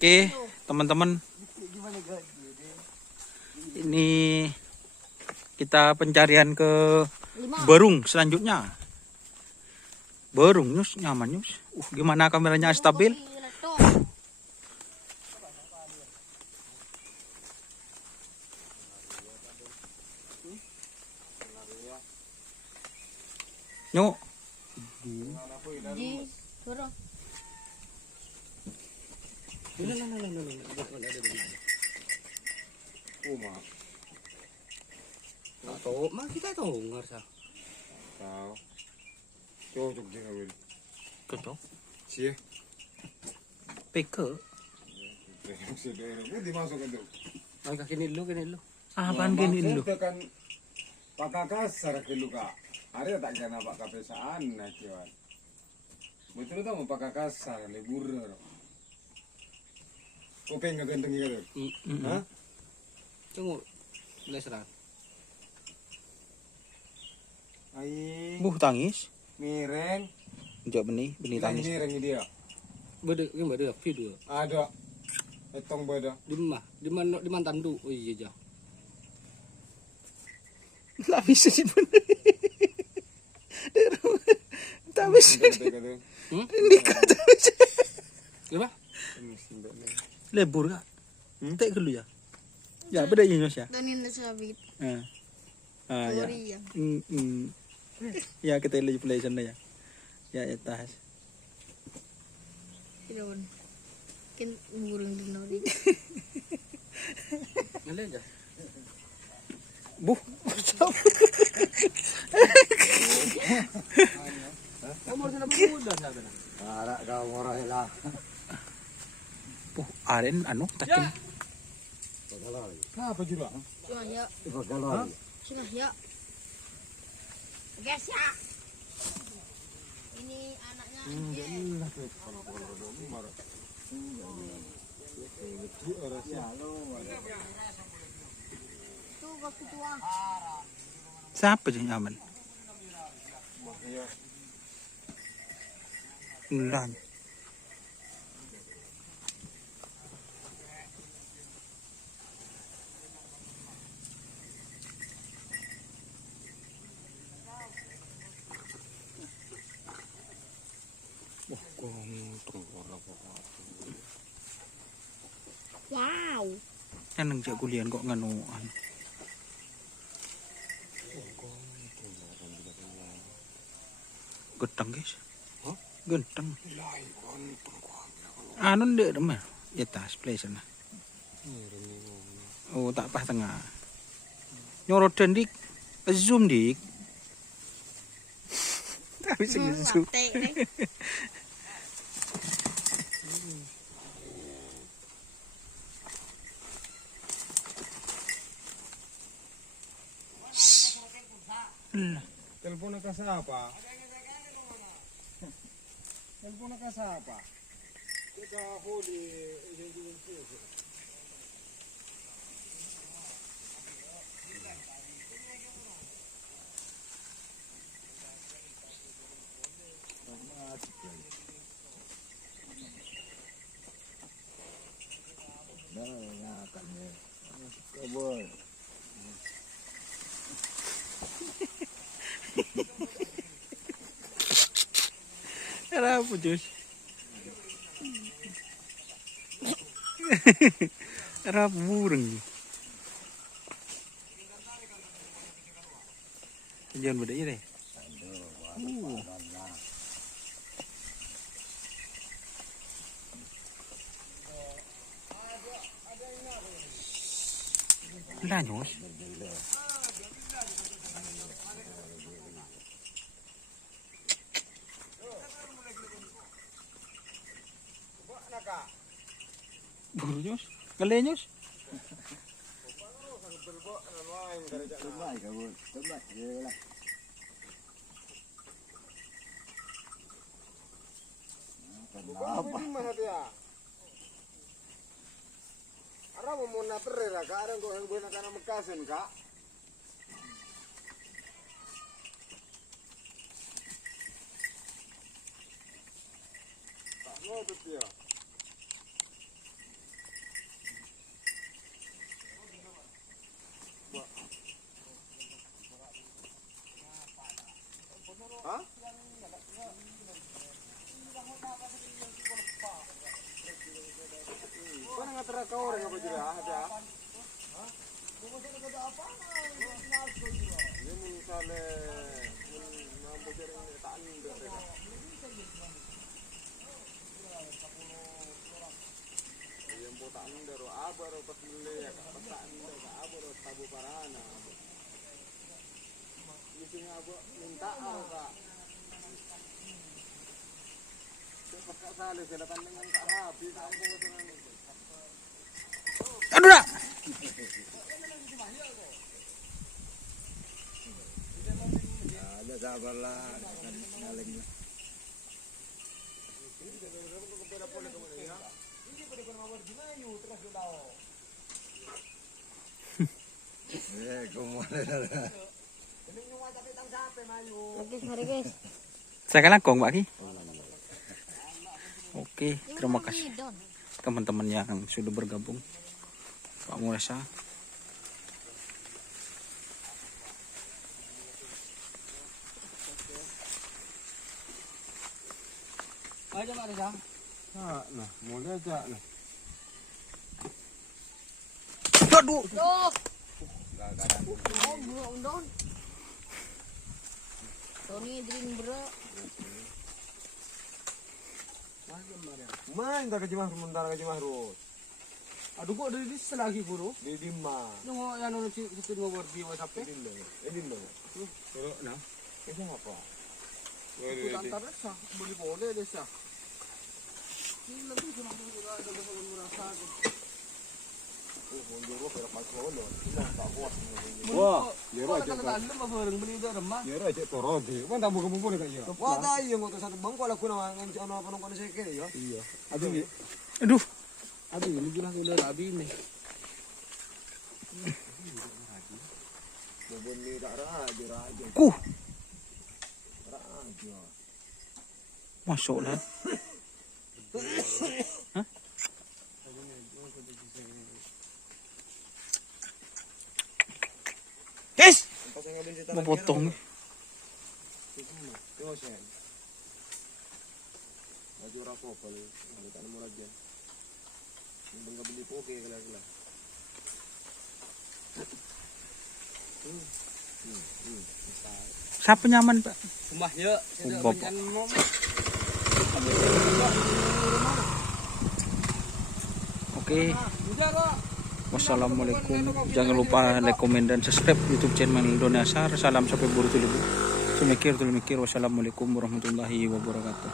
Oke, teman-teman. Ini kita pencarian ke burung selanjutnya. Burung Nyus, nyaman Nyus. Gimana kameranya stabil? Nyuk. Tahu, mah kita tahu nggak sah. Tahu. Cocok dia kawin. Cocok. Cie. Peke. Sudah dimasukkan tuh. Ang kini dulu. Apaan gini lu? Kan pakai kasar ke luka. Ada tak kena pak kapesaan nak kiwan. Betul tak mau pakai kasar lebur. Kopeng nggak ganteng gitu. Hah? Tunggu, leseran. Ai. Tangis. Mireng. Jok benih tangis. Mireng dia. Beda video. Ada. Etong beda. Di mana tandu? Oh iya jah. Lah bisa sih bener. Tak bisa. Ini kata bisa. Apa? Lebur kak. Tak dulu ya. Ya beda Nyus ya. Donin sabit. Ya. Ya. Ya kita lihat play sana ya. Ya tas. Tidak Kin burung dinori. Ngale aja. Kamu harus dapat mudah saja. Ada kau orang lah. Aren takin. Apa juga? Cuma ya. Cuma ya. Guys ya. Ini anaknya. Tuh waktu tua. Siapa sih nyaman? Enggak. Wow. Kan nang jak kulian kok nganuan. Genteng guys. Genteng. Anu ndek mah. Ya tas play sana. Oh tak pas tengah. Nyorot dik. Zoom dik. Tak bisa zoom. Telepon ke siapa? Telepon ke siapa? Kita holi Kenapa Jus? Kenapa burung? Jangan beda ini deh. Lah Nyus. Buru Nyus, gale Nyus. Ara mau naterera ka ara kok buena kana mekasen ka. Tak ngotot ya. Aduh dah. Ada sabarlah. Lagi mari guys. Saya kan langkong Pak Ki. Oke, terima kasih Don. teman-teman yang sudah bergabung. Pak Muresa. Ayo Pak Reza. Nah, mulai aja nih. Aduh. Tuh. Oh, belum Don. Tony dream bro. Main tak kejemah sementara kejemah terus. Aduh kok dari selagi guru. Di dimah. Nunggu yang nunggu situ nomor di WhatsApp. Ini loh. Terus nah. Itu apa? Ikut antar desa, boleh boleh desa. Ini lebih cuma juga ada beberapa merasa. Wah, jero aja. Kata-kata apa bareng beli itu remah. Jero aja torodi. Kan tak buka-buka nih kayaknya. Wah, tayo yung satu bangko lah kuna ano apa nung saya kira ya. Iya. Abi, Aduh. Abi ini bilang udah abi ini. bubun ni tak raja. Raja. Masuk lah. Hah? Guys, mau potong. Yosen. Baju rapo kali. Ada tak nemu lagi. Bangga beli poke kala-kala. Siapa nyaman Pak? Rumah ya, Bapak. Oke. Wassalamualaikum. Jangan lupa like, komen, dan subscribe YouTube channel Donasar. Salam sampai buru tulubu. Semikir. Wassalamualaikum warahmatullahi wabarakatuh.